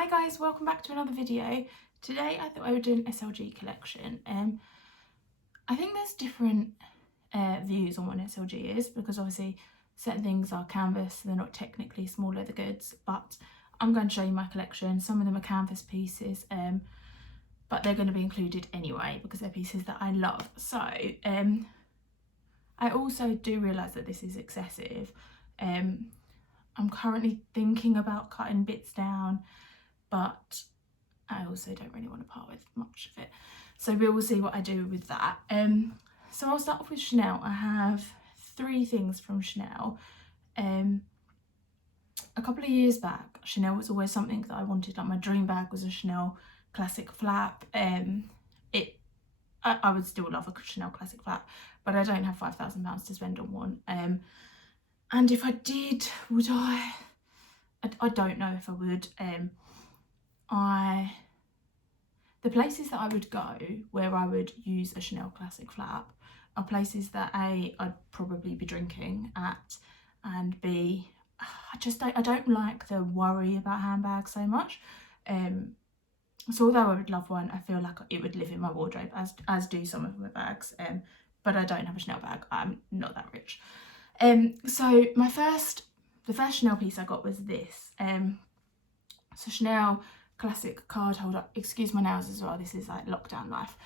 Hi guys, welcome back to another video. Today I thought I would do an SLG collection. I think there's different views on what an SLG is, because obviously certain things are canvas, they're not technically small leather goods, but I'm going to show you my collection. Some of them are canvas pieces, but they're going to be included anyway because they're pieces that I love. So I also do realise that this is excessive. I'm currently thinking about cutting bits down, but I also don't really want to part with much of it. So we will see what I do with that. So I'll start off with Chanel. I have 3 things from Chanel. A couple of years back, Chanel was always something that I wanted. Like my dream bag was a Chanel classic flap. I would still love a Chanel classic flap, but I don't have £5,000 to spend on one. And if I did, would I? I don't know if I would. The places that I would go where I would use a Chanel classic flap are places that A, I'd probably be drinking at, and B, I don't like the worry about handbags so much. So although I would love one, I feel like it would live in my wardrobe, as do some of my bags. But I don't have a Chanel bag. I'm not that rich. So the first Chanel piece I got was this. So Chanel classic card holder. Excuse my nails as well. This is like lockdown life.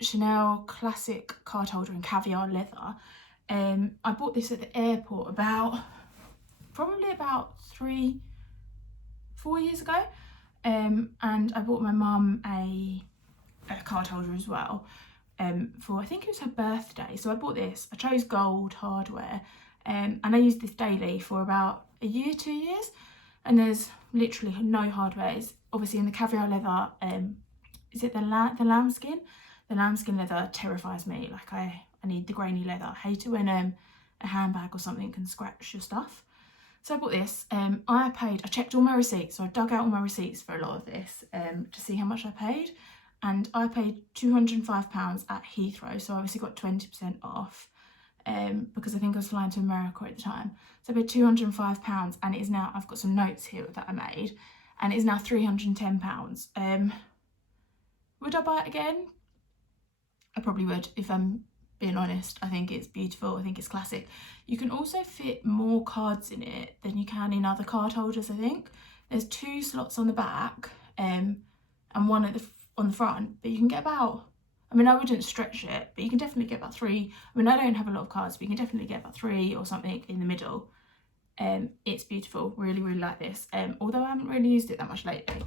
Chanel classic card holder in caviar leather. I bought this at the airport probably about 3-4 years ago. And I bought my mum a card holder as well. For I think it was her birthday. So I bought this. I chose gold hardware, and I used this daily for about a year, 2 years. And there's literally no hardware. It's obviously in the caviar leather. Is it the lambskin? The lambskin leather terrifies me. Like I need the grainy leather. I hate it when a handbag or something can scratch your stuff. So I bought this. I checked all my receipts. So I dug out all my receipts for a lot of this to see how much I paid. And I paid £205 at Heathrow. So I obviously got 20% off. Because I think I was flying to America at the time. So I paid £205, and it is now, I've got some notes here that I made, and it is now £310. Would I buy it again? I probably would, if I'm being honest. I think it's beautiful. I think it's classic. You can also fit more cards in it than you can in other card holders, I think. There's 2 slots on the back, and one on the front, but you can get about, I mean, I wouldn't stretch it, but you can definitely get about 3. I mean, I don't have a lot of cards, but you can definitely get about 3 or something in the middle. It's beautiful. Really, really like this. Although I haven't really used it that much lately.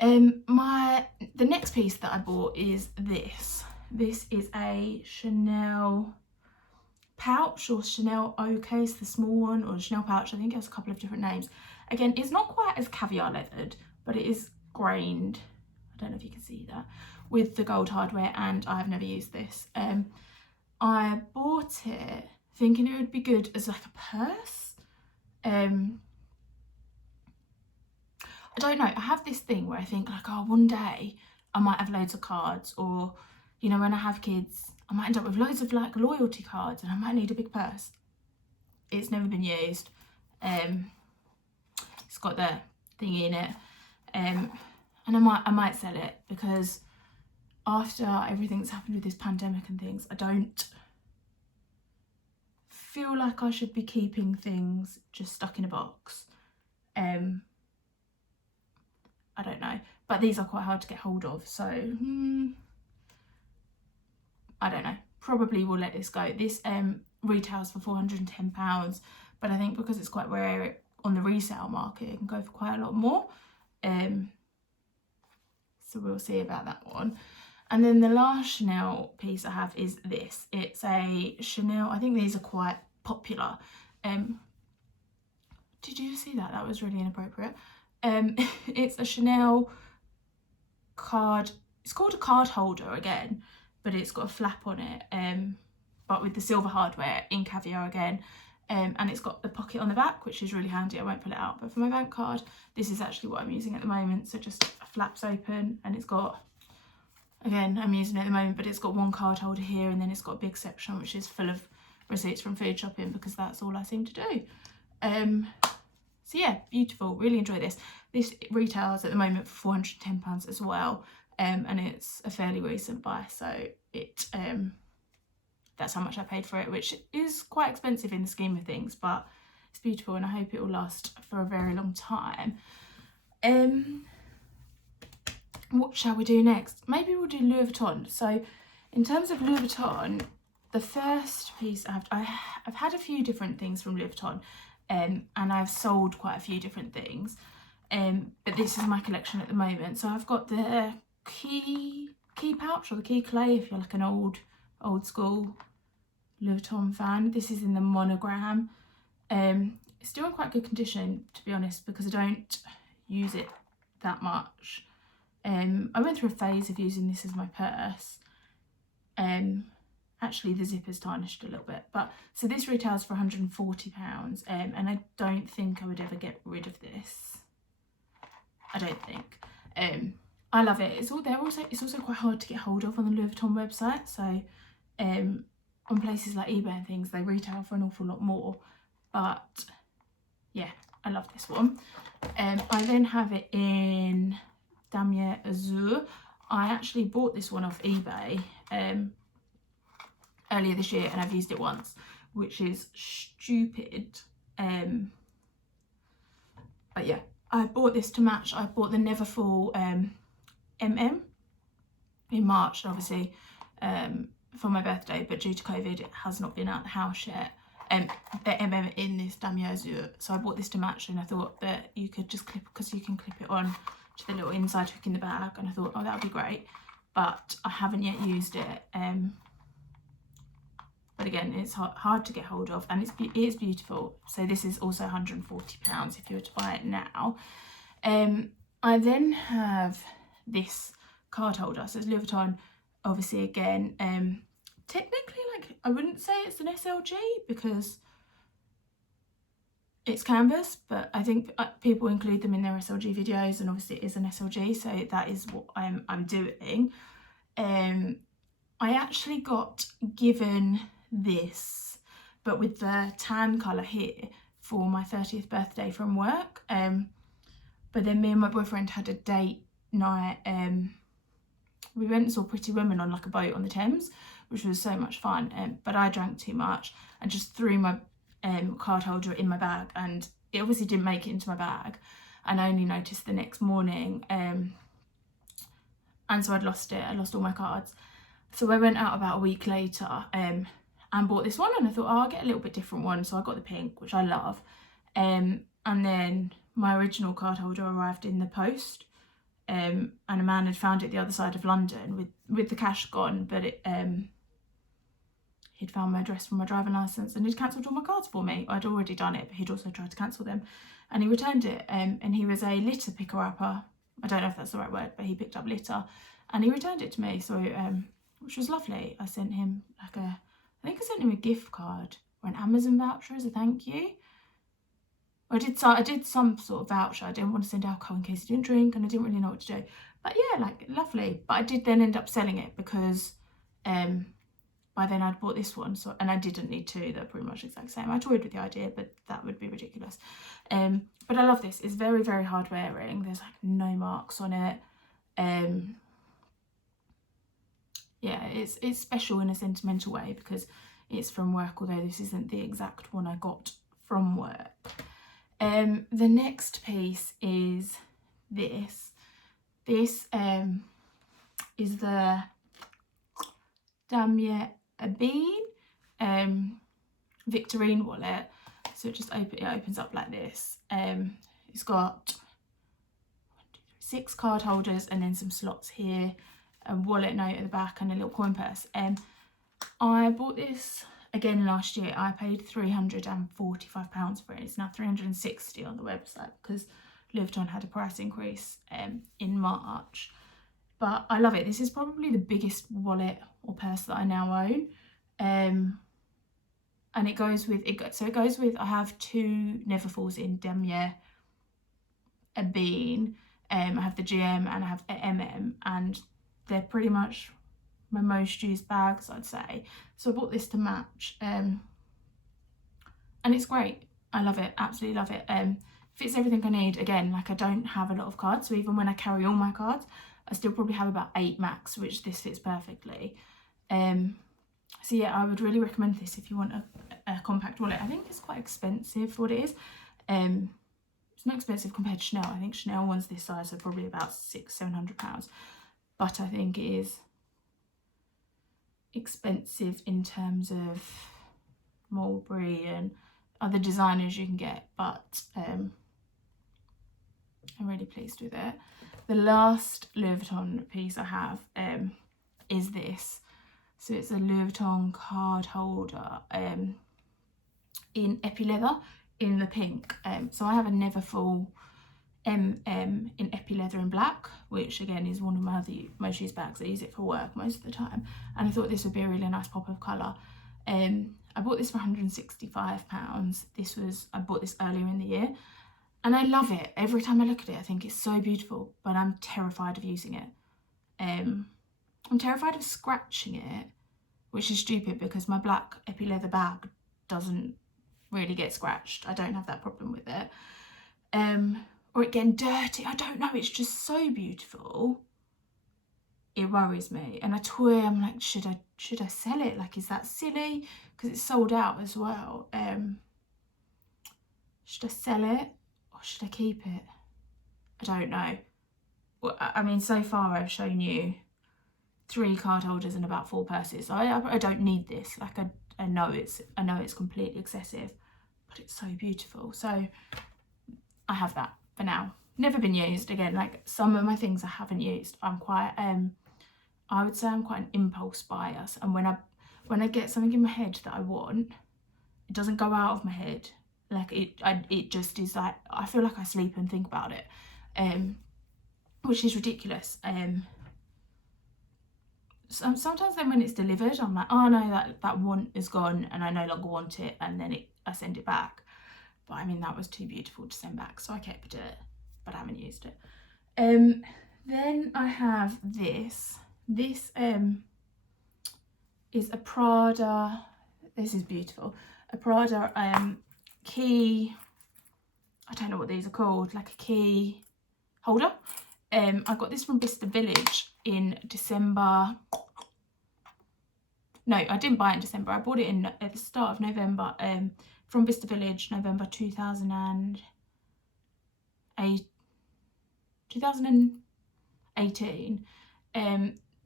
The next piece that I bought is this. This is a Chanel pouch, or Chanel O case, the small one, or Chanel pouch. I think it has a couple of different names. Again, it's not quite as caviar leathered, but it is grained. I don't know if you can see that, with the gold hardware, and I have never used this. I bought it thinking it would be good as like a purse. I don't know, I have this thing where I think like, oh, one day I might have loads of cards, or, you know, when I have kids, I might end up with loads of like loyalty cards and I might need a big purse. It's never been used. It's got the thingy in it. And I might sell it, because after everything that's happened with this pandemic and things, I don't feel like I should be keeping things just stuck in a box. I don't know, but these are quite hard to get hold of, so I don't know, probably will let this go. This retails for £410, but I think because it's quite rare on the resale market, it can go for quite a lot more. So we'll see about that one. And then the last Chanel piece I have is this. It's a Chanel, I think these are quite popular. Did you see that? That was really inappropriate. It's a Chanel card. It's called a card holder again, but it's got a flap on it, but with the silver hardware in caviar again. And it's got the pocket on the back, which is really handy. I won't pull it out, but for my bank card, this is actually what I'm using at the moment. So just flaps open, and it's got, again, I'm using it at the moment, but it's got one card holder here, and then it's got a big section which is full of receipts from food shopping, because that's all I seem to do. So yeah, beautiful, really enjoy this. This retails at the moment for £410 as well, and it's a fairly recent buy, so it that's how much I paid for it, which is quite expensive in the scheme of things, but it's beautiful and I hope it will last for a very long time. What shall we do next? Maybe we'll do Louis Vuitton. So in terms of Louis Vuitton, the first piece I've had a few different things from Louis Vuitton, and I've sold quite a few different things, but this is my collection at the moment. So I've got the key pouch, or the key clay if you're like an old school Louis Vuitton fan. This is in the monogram. It's still in quite good condition, to be honest, because I don't use it that much. I went through a phase of using this as my purse. Actually the zipper's tarnished a little bit, but so this retails for £140, and I don't think I would ever get rid of this. I don't think. I love it. It's also quite hard to get hold of on the Louis Vuitton website. So on places like eBay and things, they retail for an awful lot more. But yeah, I love this one. I then have it in Damier Azur. I actually bought this one off eBay earlier this year, and I've used it once, which is stupid. But yeah, I bought this to match. I bought the Neverfull MM in March, obviously for my birthday, but due to COVID it has not been out the house yet. The MM in this Damier Azur, so I bought this to match, and I thought that you could just clip, because you can clip it on to the little inside hook in the bag, and I thought, oh, that would be great, but I haven't yet used it. But again, it's hard to get hold of, and it is beautiful. So this is also £140 if you were to buy it now. I then have this card holder. So it's Louis Vuitton, obviously, again. Technically, like, I wouldn't say it's an SLG because it's canvas, but I think people include them in their SLG videos, and obviously it is an SLG, so that is what I'm doing. I actually got given this, but with the tan colour here, for my 30th birthday from work. But then me and my boyfriend had a date night. We went and saw Pretty Women on like a boat on the Thames, which was so much fun. But I drank too much and just threw my card holder in my bag, and it obviously didn't make it into my bag, and I only noticed the next morning. And so I'd lost it. I lost all my cards. So I went out about a week later and bought this one, and I thought, oh, I'll get a little bit different one. So I got the pink, which I love. And then my original card holder arrived in the post, and a man had found it the other side of London with the cash gone, but he'd found my address from my driving licence, and he'd cancelled all my cards for me. I'd already done it, but he'd also tried to cancel them, and he returned it. And he was a litter picker-upper. I don't know if that's the right word, but he picked up litter and he returned it to me. So which was lovely. I sent him like I think I sent him a gift card or an Amazon voucher as a thank you. I did some sort of voucher. I didn't want to send alcohol in case he didn't drink, and I didn't really know what to do. But yeah, like, lovely. But I did then end up selling it because by then I'd bought this one, so, and I didn't need two. They're pretty much the exact same. I toyed with the idea, but that would be ridiculous. But I love this. It's very, very hard wearing. There's like no marks on it. Yeah, it's special in a sentimental way because it's from work, although this isn't the exact one I got from work. The next piece is this. This is the Damier Ebene Victorine wallet. So it just opens up like this. It's got 6 card holders and then some slots here, a wallet note at the back, and a little coin purse. I bought this again last year. I paid £345 for it. It's now £360 on the website because Louis Vuitton had a price increase in March. But I love it. This is probably the biggest wallet or purse that I now own. And it goes with, I have 2 Neverfulls in Damier Ebene. I have the GM and I have MM, and they're pretty much my most used bags, I'd say. So I bought this to match, and it's great. I love it, absolutely love it. fits everything I need. Again, like I don't have a lot of cards, so even when I carry all my cards, I still probably have about 8 max, which this fits perfectly. So yeah, I would really recommend this if you want a compact wallet. I think it's quite expensive for what it is. It's not expensive compared to Chanel. I think Chanel ones this size are probably about £600-700, but I think it is expensive in terms of Mulberry and other designers you can get, but I'm really pleased with it. The last Louis Vuitton piece I have is this. So it's a Louis Vuitton card holder in epi leather in the pink. So I have a Neverfull MM in epi leather in black, which again is one of my other most used bags. I use it for work most of the time, and I thought this would be a really nice pop of colour. I bought this for £165. I bought this earlier in the year, and I love it. Every time I look at it, I think it's so beautiful, but I'm terrified of using it. I'm terrified of scratching it, which is stupid because my black epi leather bag doesn't really get scratched. I don't have that problem with it. Or it getting dirty. I don't know, it's just so beautiful. It worries me, and I toy. I'm like, should I sell it? Like, is that silly? Because it's sold out as well. Should I sell it or should I keep it? I don't know. Well, I mean, so far I've shown you 3 card holders and about 4 purses. I don't need this. Like, I know it's completely excessive, but it's so beautiful. So I have that for now. Never been used. Again, like some of my things I haven't used. I'm quite I would say I'm quite an impulse buyer, and when I get something in my head that I want, it doesn't go out of my head. Like it just is like, I feel like I sleep and think about it, which is ridiculous. Sometimes then when it's delivered, I'm like, oh no, that want is gone and I no longer want it, and then I send it back. But I mean, that was too beautiful to send back, so I kept it, but I haven't used it. Then I have this. This is a Prada. This is beautiful. A Prada key. I don't know what these are called. Like a key holder. I got this from Bicester Village in December. No, I didn't buy it in December. I bought it at the start of November. From Bicester Village, November 2018.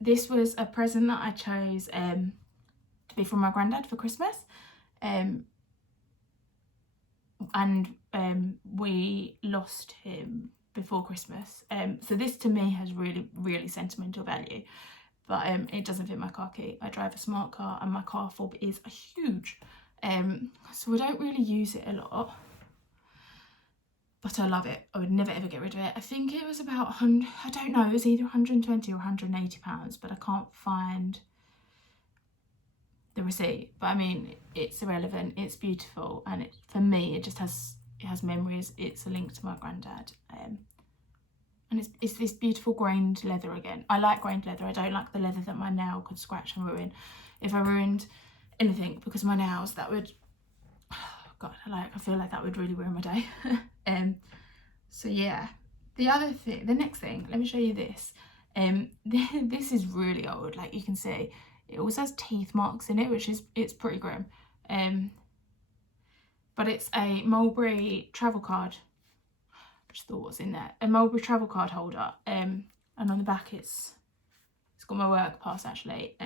This was a present that I chose to be from my granddad for Christmas, and we lost him before Christmas. So this to me has really sentimental value, but it doesn't fit my car key. I drive a smart car and my car fob is huge, so I don't really use it a lot. But I love it. I would never ever get rid of it. I think it was about I don't know, it was either £120 or £180, but I can't find the receipt. But I mean, it's irrelevant. It's beautiful, and for me, it has memories. It's a link to my granddad, and it's this beautiful grained leather again. I like grained leather. I don't like the leather that my nail could scratch and ruin. If I ruined anything because of my nails, that would, God, I feel like that would really ruin my day. So yeah, the next thing, let me show you this. This is really old. Like you can see, it also has teeth marks in it, it's pretty grim. But it's a Mulberry travel card. I just thought what's in there. A Mulberry travel card holder. And on the back it's got my work pass actually.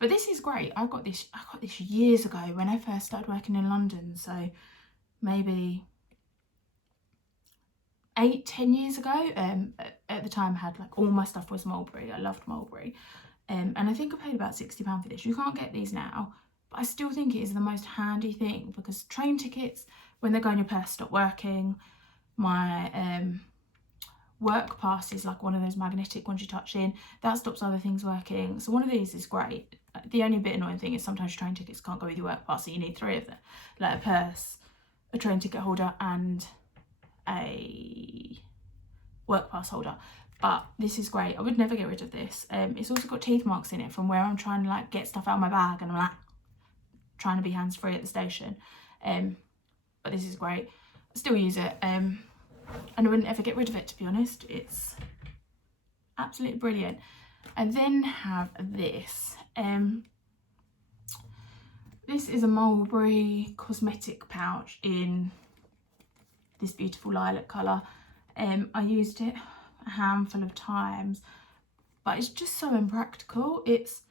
But this is great. I got this years ago when I first started working in London. So maybe 8-10 years ago. At the time I had like all my stuff was Mulberry. I loved Mulberry. And I think I paid about £60 for this. You can't get these now, but I still think it is the most handy thing, because train tickets, when they go in your purse, stop working. My work pass is like one of those magnetic ones you touch in. That stops other things working. So one of these is great. The only bit annoying thing is sometimes train tickets can't go with your work pass, so you need 3 of them. Like a purse, a train ticket holder and a work pass holder. But this is great. I would never get rid of this. It's also got teeth marks in it from where I'm trying to like get stuff out of my bag and I'm like trying to be hands-free at the station. But this is great. I still use it, and I wouldn't ever get rid of it, to be honest. It's absolutely brilliant. I then have this. This is a Mulberry cosmetic pouch in this beautiful lilac colour. I used it a handful of times, but it's just so impractical. It's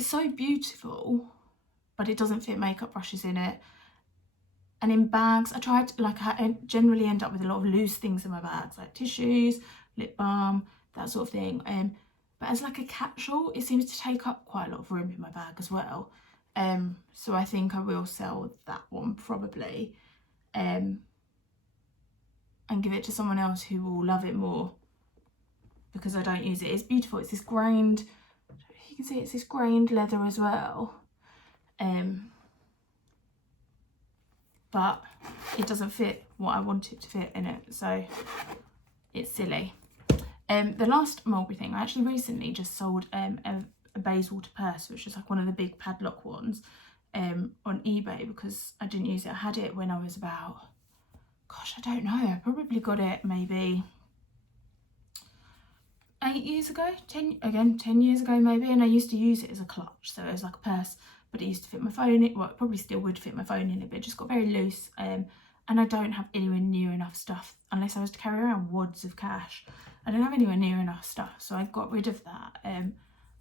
so beautiful, but it doesn't fit makeup brushes in it. And in bags, I generally end up with a lot of loose things in my bags, like tissues, lip balm, that sort of thing. But as like a catch-all, it seems to take up quite a lot of room in my bag as well. So I think I will sell that one probably, and give it to someone else who will love it more, because I don't use it. It's beautiful. It's this grained, you can see it's this grained leather as well. But it doesn't fit what I want it to fit in it, so it's silly. The last Mulberry thing, I actually recently just sold a Bayswater purse, which is like one of the big padlock ones, on eBay, because I didn't use it. I had it when I was about, gosh, I don't know, I probably got it maybe 8 years ago, 10 years ago maybe, and I used to use it as a clutch, so it was like a purse, but it used to fit my phone in it. Well, it probably still would fit my phone in it, but it just got very loose, and I don't have anywhere near enough stuff, unless I was to carry around wads of cash. I don't have anywhere near enough stuff, so I got rid of that, and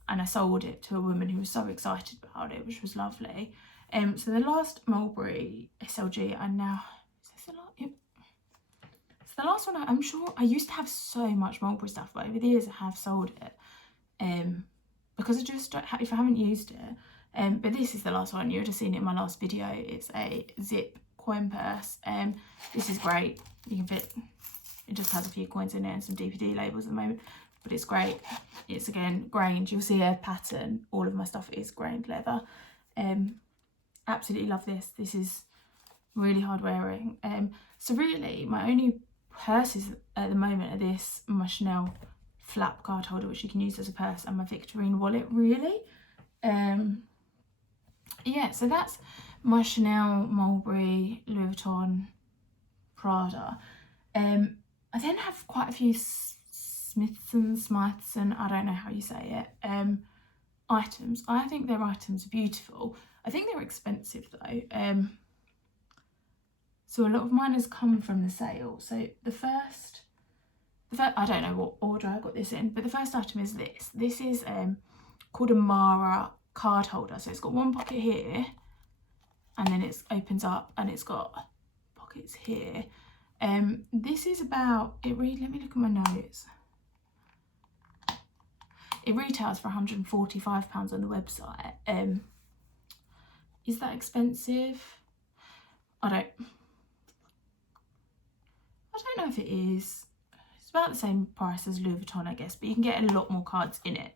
I sold it to a woman who was so excited about it, which was lovely. So the last Mulberry SLG, it's the last one. I'm sure I used to have so much Mulberry stuff, but over the years I have sold it, because I just don't if I haven't used it. But this is the last one. You would have seen it in my last video. It's a zip coin purse. This is great. You can fit, it just has a few coins in it and some DPD labels at the moment, but it's great. It's again grained. You'll see a pattern. All of my stuff is grained leather. Absolutely love this. This is really hard wearing. So really my only purses at the moment are this, my Chanel flap card holder, which you can use as a purse, and my Victorine wallet, really. Yeah, so that's my Chanel, Mulberry, Louis Vuitton, Prada. I then have quite a few Smythson, I don't know how you say it, items. I think their items are beautiful. I think they're expensive though. So a lot of mine has come from the sale. So the first, I don't know what order I got this in, but the first item is this. This is called a Mara card holder. So it's got one pocket here, and then it opens up and it's got pockets here. This is about, let me look at my notes. It retails for £145 on the website. Is that expensive? I don't know if it is. It's about the same price as Louis Vuitton, I guess, but you can get a lot more cards in it,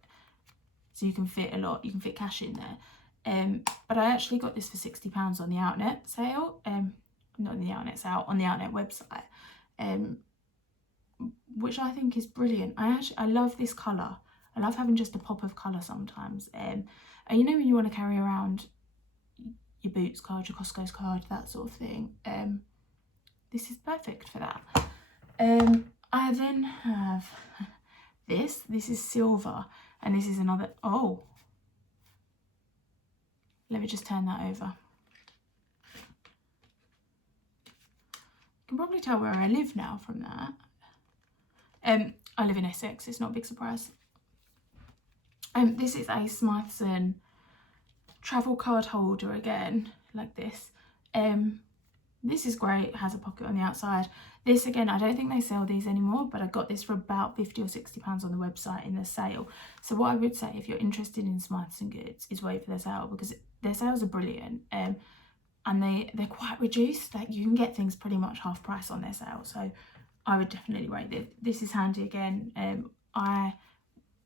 so you can fit a lot. You can fit cash in there. But I actually got this for £60 on the outnet sale. Not on the outnet sale, on the outnet website, which I think is brilliant. I love this colour. I love having just a pop of colour sometimes. And you know, when you want to carry around your Boots card, your Costco's card, that sort of thing, this is perfect for that. I then have this is silver, and this is another, oh, let me just turn that over. You can probably tell where I live now from that. I live in Essex, it's not a big surprise. This is a Smythson travel card holder again, like this. This is great, it has a pocket on the outside. This again, I don't think they sell these anymore, but I got this for about £50 or £60 on the website in the sale. So what I would say, if you're interested in Smythson goods, is wait for their sale, because their sales are brilliant. And they're quite reduced. Like, you can get things pretty much half price on their sale, so I would definitely rate it. This is handy again.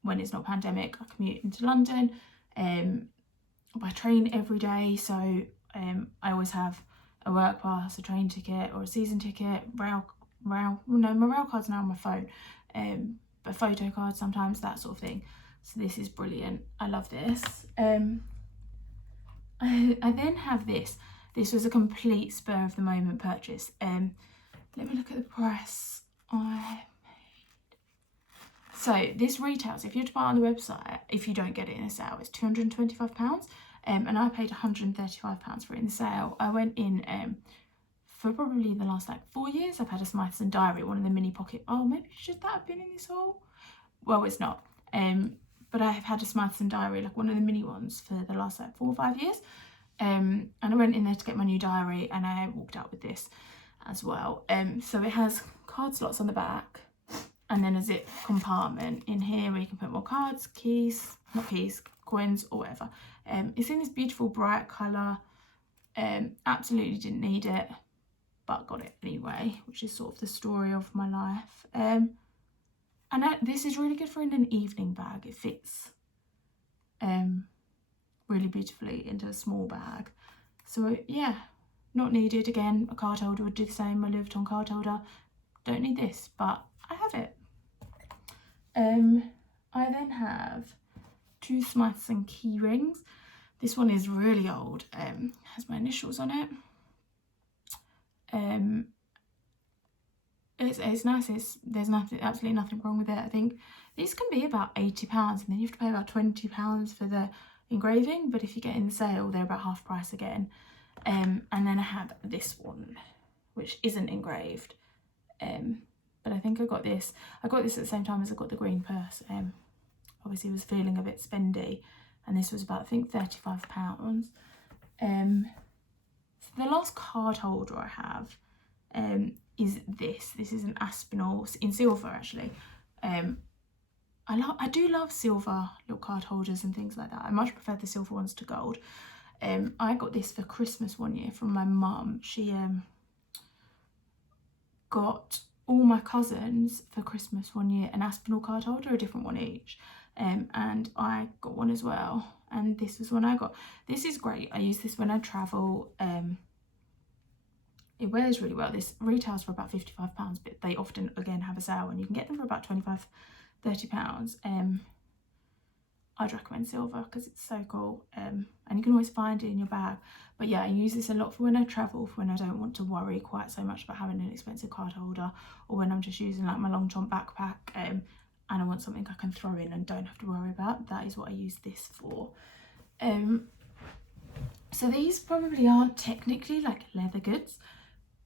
When it's not pandemic, I commute into London by train every day, so I always have a work pass, a train ticket, or a season ticket. My rail card's now on my phone, but photo cards sometimes, that sort of thing. So this is brilliant. I love this. I then have this. This was a complete spur of the moment purchase. let me look at the price so this retails, if you were to buy it on the website, if you don't get it in a sale, it's £225. And I paid £135 for it in the sale. I went in for probably the last like 4 years. I've had a Smyths and Diary, one of the mini pocket. Oh, maybe should that have been in this haul? Well, it's not. But I have had a Smyths and Diary, like one of the mini ones, for the last like 4 or 5 years. And I went in there to get my new diary, and I walked out with this as well. So it has card slots on the back, and then a zip compartment in here where you can put more cards, keys, not keys, coins or whatever. It's in this beautiful bright colour. Absolutely didn't need it, but got it anyway, which is sort of the story of my life. And this is really good for in an evening bag. It fits really beautifully into a small bag. So yeah, not needed. Again, a card holder would do the same. My Louis Vuitton card holder, don't need this, but I have it. I then have 2 Smyths and key rings. This one is really old, has my initials on it. It's nice. There's absolutely nothing wrong with it. I think these can be about £80, and then you have to pay about £20 for the engraving, but if you get in the sale, they're about half price again. And then I have this one, which isn't engraved, but I think I got this at the same time as I got the green purse. Obviously was feeling a bit spendy, and this was about, I think, £35. So the last card holder I have is this. This is an Aspinall in silver, actually. I do love silver little card holders and things like that. I much prefer the silver ones to gold. I got this for Christmas one year from my mum. She got all my cousins for Christmas one year an Aspinall card holder, a different one each. And I got one as well. And this was one I got. This is great. I use this when I travel. It wears really well. This retails for about £55, but they often, again, have a sale, and you can get them for about £25–30. I'd recommend silver because it's so cool, and you can always find it in your bag. But yeah, I use this a lot for when I travel, for when I don't want to worry quite so much about having an expensive card holder, or when I'm just using like my long trunk backpack, and I want something I can throw in and don't have to worry about. That is what I use this for. So these probably aren't technically like leather goods,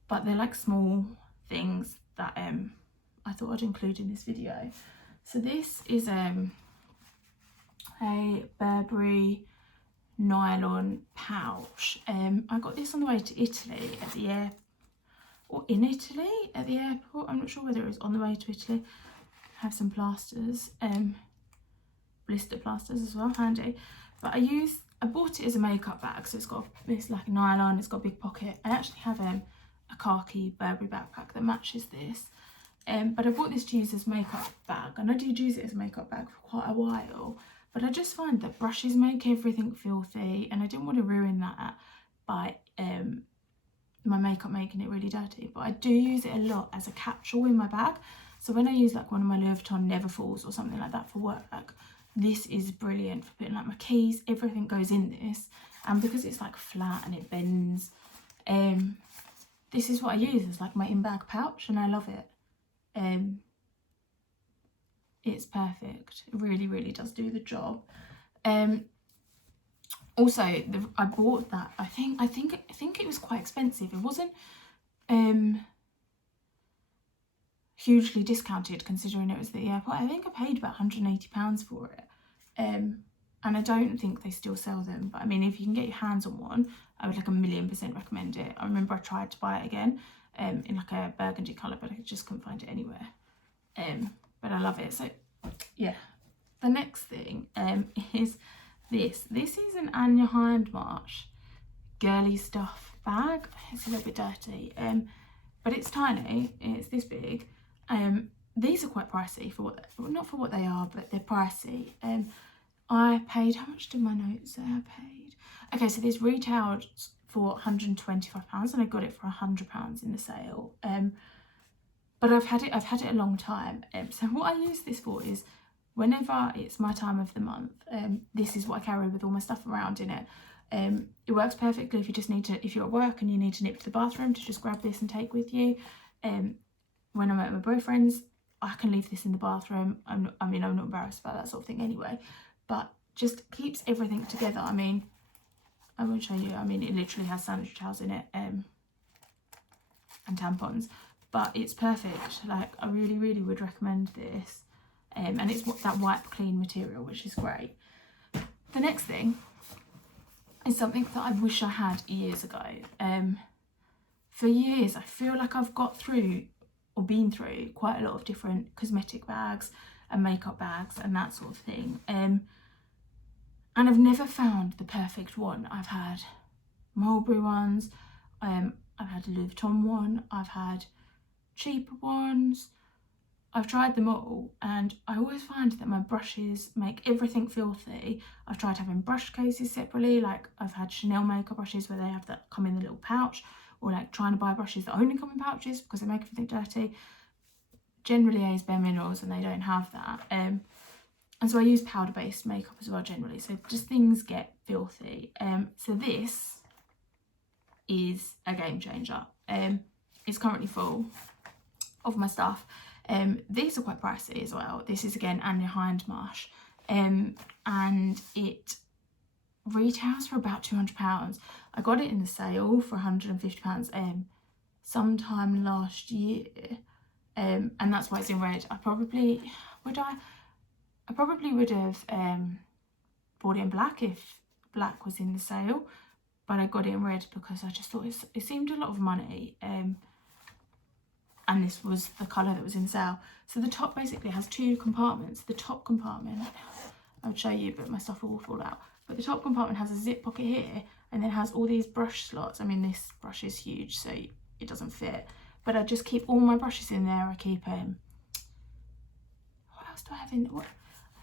but they're like small things that I thought I'd include in this video. So this is a Burberry nylon pouch. I got this on the way to Italy at the airport, or in Italy at the airport. I'm not sure whether it was on the way to Italy. Have some plasters, blister plasters as well, handy. But I bought it as a makeup bag, so it's like nylon, it's got a big pocket. I actually have a khaki Burberry backpack that matches this. But I bought this to use as makeup bag, and I did use it as a makeup bag for quite a while. But I just find that brushes make everything filthy, and I didn't want to ruin that by my makeup making it really dirty. But I do use it a lot as a catch-all in my bag. So when I use like one of my Louis Vuitton Never Falls or something like that for work, this is brilliant for putting like my keys. Everything goes in this, and because it's like flat and it bends, this is what I use as like my in-bag pouch, and I love it. It's perfect. It really, really does do the job. Also, I bought that. I think it was quite expensive. It wasn't hugely discounted considering it was the airport. I think I paid about £180 for it. And I don't think they still sell them. But I mean, if you can get your hands on one, I would like 1,000,000% recommend it. I remember I tried to buy it again in like a burgundy colour, but I just couldn't find it anywhere. But I love it. So yeah, the next thing is this. This is an Anya Hindmarch girly stuff bag. It's a little bit dirty, but it's tiny. It's this big. These are quite pricey for not for what they are, but they're pricey. I paid, how much did my notes say I paid? Okay, so this retailed for £125, and I got it for £100 in the sale. But I've had it a long time. So what I use this for is whenever it's my time of the month, this is what I carry with all my stuff around in it. It works perfectly if you just need to, if you're at work and you need to nip to the bathroom, to just grab this and take with you. when I'm at my boyfriend's, I can leave this in the bathroom. I'm not embarrassed about that sort of thing anyway, but just keeps everything together. I mean, I won't show you. I mean, it literally has sanitary towels in it and tampons, but it's perfect. Like, I really, really would recommend this. And it's that wipe clean material, which is great. The next thing is something that I wish I had years ago. For years, I feel like I've got through or been through quite a lot of different cosmetic bags and makeup bags and that sort of thing. And I've never found the perfect one. I've had Mulberry ones, I've had a Louis Vuitton one, I've had cheaper ones. I've tried them all, and I always find that my brushes make everything filthy. I've tried having brush cases separately, like I've had Chanel makeup brushes where they have that come in the little pouch, or like trying to buy brushes that only come in pouches because they make everything dirty. Generally I use Bare Minerals and they don't have that. And so I use powder-based makeup as well generally, so just things get filthy. So this is a game changer. It's currently full of my stuff. These are quite pricey as well. This is again Anya Hindmarsh, and it retails for about £200. I got it in the sale for £150 sometime last year, and that's why it's in red. I probably would have bought it in black if black was in the sale, but I got it in red because I just thought it seemed a lot of money. And this was the colour that was in sale. So the top basically has two compartments. The top compartment, I would show you, but my stuff will fall out. But the top compartment has a zip pocket here, and then has all these brush slots. I mean, this brush is huge, so it doesn't fit. But I just keep all my brushes in there. I keep, what else do I have in, I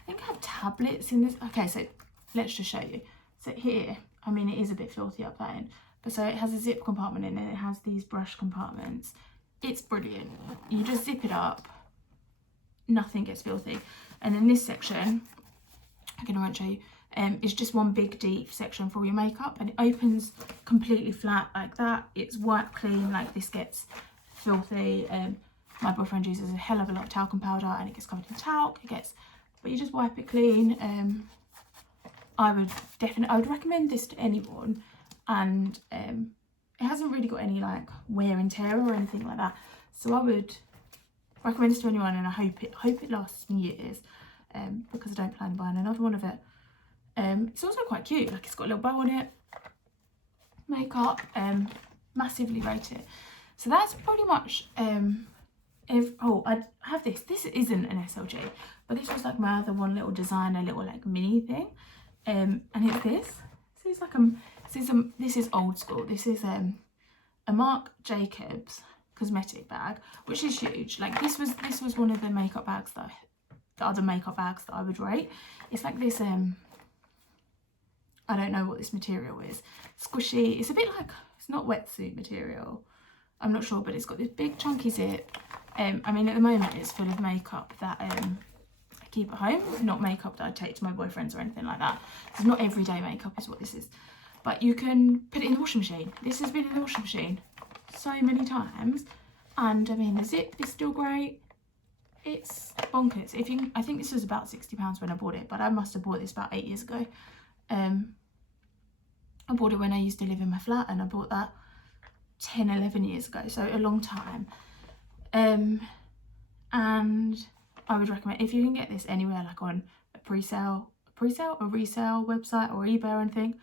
think I have tablets in this. Okay, so let's just show you. So here, I mean, it is a bit filthy up that end. But so it has a zip compartment in it, and it has these brush compartments. It's brilliant. You just zip it up, nothing gets filthy. And then this section, again I won't show you, is just one big deep section for your makeup, and it opens completely flat like that. It's wipe clean, like this gets filthy. My boyfriend uses a hell of a lot of talcum powder and it gets covered in talc. But you just wipe it clean. I would recommend this to anyone, and it hasn't really got any like wear and tear or anything like that, so I would recommend this to anyone, and I hope it lasts me years, because I don't plan on buying another one of it. It's also quite cute, like it's got a little bow on it. Makeup, massively rate it. So that's pretty much I have this isn't an SLG, but this was like my other one little designer little like mini thing, and it's this. So it's like this is old school. This is a Marc Jacobs cosmetic bag, which is huge. Like this was one of the makeup bags the other makeup bags that I would rate. It's like this I don't know what this material is. Squishy. It's a bit like, it's not wetsuit material, I'm not sure, but it's got this big chunky zip. I mean, at the moment it's full of makeup that I keep at home, not makeup that I take to my boyfriends or anything like that. It's not everyday makeup is what this is. But you can put it in the washing machine. This has been in the washing machine so many times, and I mean the zip is still great. It's bonkers. I think this was about £60 when I bought it, but I must have bought this about 8 years ago. I bought it when I used to live in my flat, and I bought that 10-11 years ago, so a long time. And I would recommend, if you can get this anywhere, like on a resale website or eBay or anything,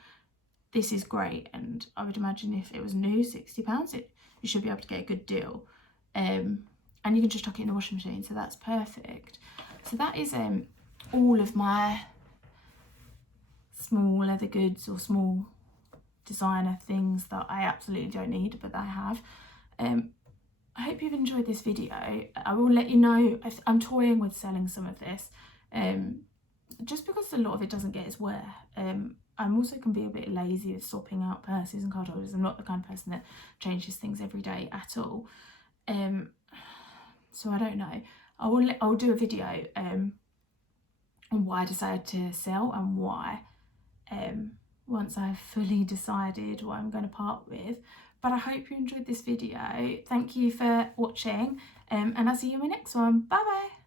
this is great. And I would imagine if it was new, £60, you should be able to get a good deal. And you can just chuck it in the washing machine, so that's perfect. So that is all of my small leather goods or small designer things that I absolutely don't need but that I have. I hope you've enjoyed this video. I will let you know, I'm toying with selling some of this, just because a lot of it doesn't get its wear. I'm also can be a bit lazy with swapping out purses and card holders. I'm not the kind of person that changes things every day at all. So I don't know. I'll do a video on why I decided to sell and why, once I've fully decided what I'm going to part with. But I hope you enjoyed this video. Thank you for watching, and I'll see you in my next one. Bye bye.